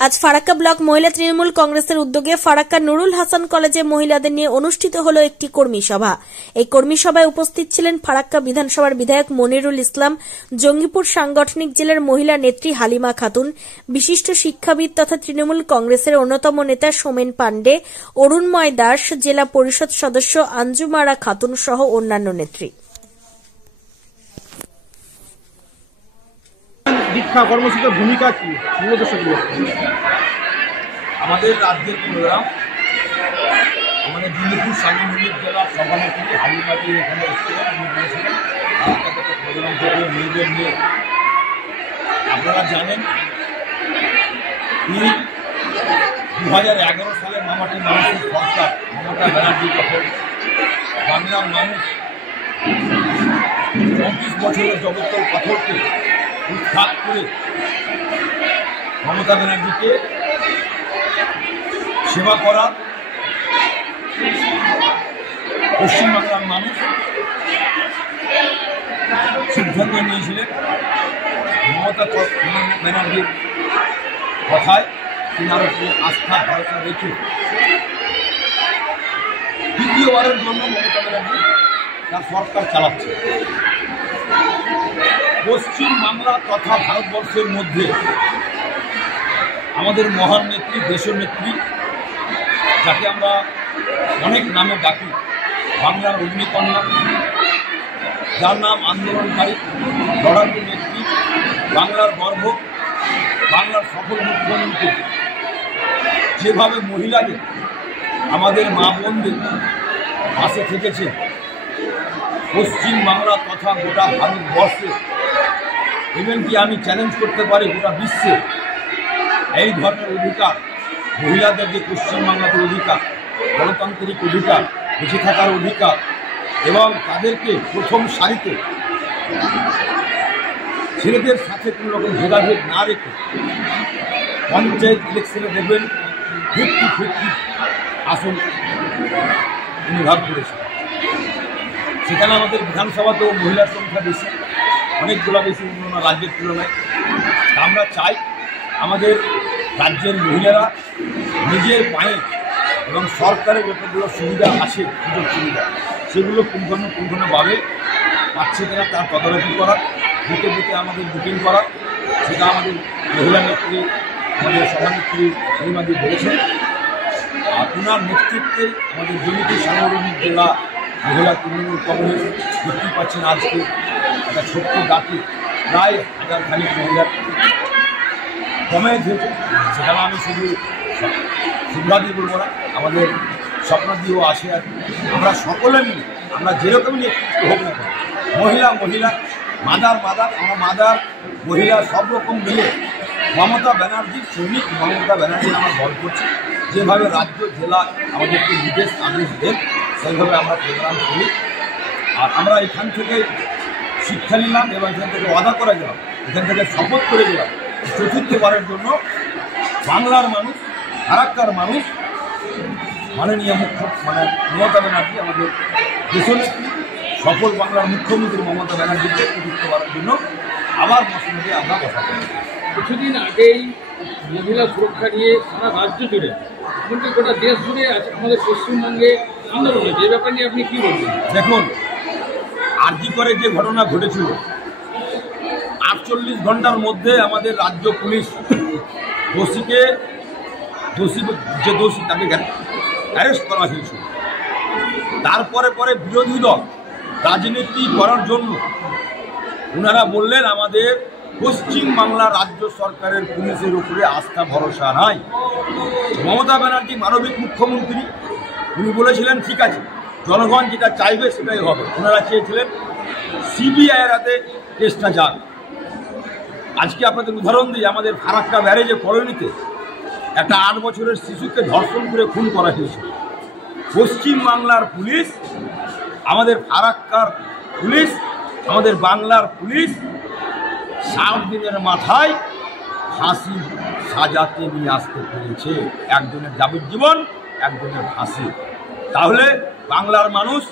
আজ ফারাক্কা ব্লক মহিলা তৃণমূল কংগ্রেসের উদ্যোগে ফারাক্কা নুরুল হাসান কলেজে মহিলাদের নিয়ে অনুষ্ঠিত হল একটি কর্মী সভা। এই কর্মী সভায় উপস্থিত ছিলেন ফারাক্কা বিধানসভার বিধায়ক মনিরুল ইসলাম, জঙ্গিপুর সাংগঠনিক জেলার মহিলা নেত্রী হালিমা খাতুন, বিশিষ্ট শিক্ষাবিদ তথা তৃণমূল কংগ্রেসের অন্যতম নেতা সোমেন পাণ্ডে, অরুণময় দাস, জেলা পরিষদ সদস্য আঞ্জুমারা খাতুন সহ অন্যান্য নেত্রী। দীক্ষা কর্মসূচির ভূমিকা কি? আমাদের রাজ্যের প্রোগ্রাম আমাদের জঙ্গিপুর সাংগঠনিক জেলার সভাপতি হালিমাটি এখানে এসেছিলেন, উনি বলেছিলেন প্রোগ্রাম করবে মেয়েদের নিয়ে। আপনারা জানেন তিনি 2011 সালে মামাটি মানুষের সরকার মমতা ব্যানার্জি যখন বাংলার মানুষ 34 বছরের জগত্তর পাথরকে উৎখাত করে মমতা ব্যানার্জিকে সেবা করা পশ্চিমবাংলার মানুষ সিদ্ধান্ত নিয়েছিলেন। মমতা ব্যানার্জির কথায় তিনার উপরে আস্থা ভরসা রেখে দ্বিতীয়বারের জন্য মমতা ব্যানার্জি তার সরকার চালাচ্ছে। পশ্চিম বাংলা তথা ভারতবর্ষের মধ্যে আমাদের মহান নেত্রী, দেশনেত্রী, যাকে আমরা অনেক নামে ডাকি, বাংলার অগ্নিকন্যা, যার নাম আন্দোলনকারী লড়াকু নেত্রী, বাংলার গর্ব, বাংলার সফল মুখ্যমন্ত্রী, যেভাবে মহিলাদের, আমাদের মা বোনদের পাশে থেকেছে, পশ্চিম বাংলা তথা গোটা ভারতবর্ষে, এমনকি আমি চ্যালেঞ্জ করতে পারি গোটা বিশ্বে এই ধরনের অধিকার, মহিলাদের যে পশ্চিমবাংলাতে অধিকার, গণতান্ত্রিক অধিকার, বেঁচে থাকার অধিকার, এবং তাদেরকে প্রথম সারিতে ছেলেদের সাথে কোনো রকম ভেদাভেদ না রেখে পঞ্চায়েত ইলেকশনে দেখবেন 50-50 আসন তিনি ভাগ করেছেন। সেখানে আমাদের বিধানসভাতেও মহিলার সংখ্যা বেশি, অনেকগুলো বেশি অন্যান্য রাজ্যের তুলনায়। আমরা চাই আমাদের রাজ্যের মহিলারা নিজের পায়ে এবং সরকারের যতগুলো সুবিধা আছে, সুযোগ সুবিধা, সেগুলো পুঙ্খানুপুঙ্খভাবে পাচ্ছে কিনা তার তদারকি করা, বুথে বুথে আমাদের বুকিং করা, সেটা আমাদের মহিলা নেত্রী, আমাদের সভানেত্রী হালিমাদি বলেছেন। আর ওনার নেতৃত্বে আমাদের জঙ্গিপুর সাংগঠনিক জেলা মহিলা তৃণমূল কংগ্রেস দেখতে পাচ্ছেন আজকে একটা ছোট্ট ডাকি প্রায় 1000 খানিক মহিলার জমায়েত হয়েছে। সেখানে আমি শুধু শুভ্রাদি বলবো না, আমাদের স্বপ্নাদিও আসে। আর আমরা সকলে মিলে, আমরা যেরকমই নেতৃত্ব হোক না কেন, মহিলা মাদার, আমরা মাদার মহিলা সব রকম মিলে মমতা ব্যানার্জির সৈনিক, মমতা ব্যানার্জি আমরা বল করছি। যেভাবে রাজ্য জেলা আমাদেরকে নির্দেশ আদেশ দেন, সেইভাবে আমরা প্রোগ্রাম করি। আর আমরা এখান থেকে শিক্ষা নিলাম এবং এখান থেকে ওয়াদা করে গেলাম, এখান থেকে শপথ করে গেলাম, চতুর্থবারের জন্য বাংলার মানুষ, ফারাক্কার মানুষ, মাননীয় মমতা ব্যানার্জি, আমাদের দেশনেত্রী, সফল বাংলার মুখ্যমন্ত্রী মমতা ব্যানার্জিকে চতুর্থবারের জন্য আবার মসজিদে আমরা বসা করি। কিছুদিন আগেই মহিলা সুরক্ষা নিয়ে সারা রাজ্য জুড়ে, এমনকি গোটা দেশ জুড়ে আমাদের পশ্চিমবঙ্গে আন্দোলন হয়েছে। এই ব্যাপার নিয়ে আপনি কী বলবেন? দেখুন, আরজি করে যে ঘটনা ঘটেছিল, 48 ঘন্টার মধ্যে আমাদের রাজ্য পুলিশ দোষী তাকে অ্যারেস্ট করা হয়েছিল। তারপরে বিরোধী দল রাজনীতি করার জন্য ওনারা বললেন আমাদের পশ্চিম বাংলা রাজ্য সরকারের পুলিশের উপরে আস্থা ভরসা নাই। মমতা ব্যানার্জি মানবিক মুখ্যমন্ত্রী, উনি বলেছিলেন ঠিক আছে, জনগণ যেটা চাইবে সেটাই হবে। ওনারা চেয়েছিলেন সিবিআইয়ের হাতে কেসটা যাক। আজকে আপনাদের উদাহরণ দিই, আমাদের ফারাক্কা ব্যারেজে কলোনিতে একটা 8 বছরের শিশুকে ধর্ষণ করে খুন করা হয়েছিল। পশ্চিম বাংলার পুলিশ, আমাদের ফারাক্কার পুলিশ, আমাদের বাংলার পুলিশ 7 দিনের মাথায় ফাঁসি সাজাতে নিয়ে আসতে পেরেছে। একজনের যাবজ্জীবন, একজনের ফাঁসি। তাহলে বাংলার মানুষ